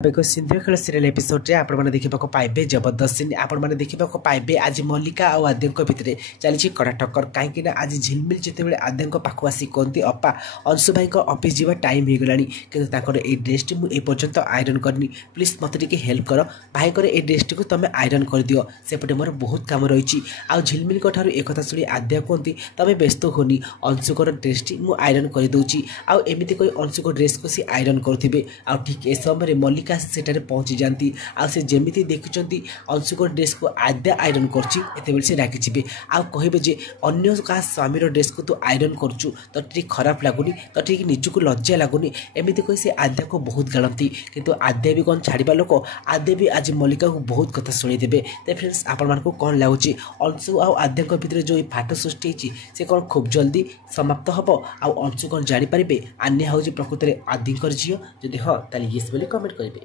Because Sindhu खेल serial episode आप देखा पाइबे जबरदस्त सीन आपने देखा पाइबे आज मल्लिका और आद्य भितर चली कड़ा टक्कर कहीं आज झिलमिल जिते आद्य पाखु आसी कहते अपा अंशु भाई ऑफिस जावा टाइम हो गला कि ड्रेस मुझे पर्यंत आयरन करनी प्लीज मत हेल्प कर भाई ये ड्रेस टी तुम आयरन कर दियो सेपटे मोर बहुत कम रही आउ झिलमिल एक शुणी आद्य कहती तुम व्यस्त होनी अंशुकर ड्रेस टी मुझे आयरन करदे आमती कोई अंशुक ड्रेस को सी आयरन करुवे आ ठीक ए समय मल्लिका सेठारे पहुँची जाती आसे जेमिति देखुंट अंशुक ड्रेस को आद्या आयरन करते से रागिजे आ कहे जे अन्य क्या स्वामीर ड्रेस को तू आयरन करुचु तो ठीक खराब लगुनि तो ठीक निजक लज्जा लगुनि एमती कही से आद्या को बहुत गाड़ती किंतु आद्या भी कौन छाड़ा लोक आद्या भी आज मल्लिका को बहुत कथा शुणीदेवे तो फ्रेंड्स आपण कौन लगुच अंशु आद्या भितर जो फाट सृष्टि से कौन खूब जल्दी समाप्त हम आउ अंशु कौन जापारे आन्या हूँ प्रकृत में आदिकर झील जदि हाँ ताली येस बोली कमेंट करेंगे।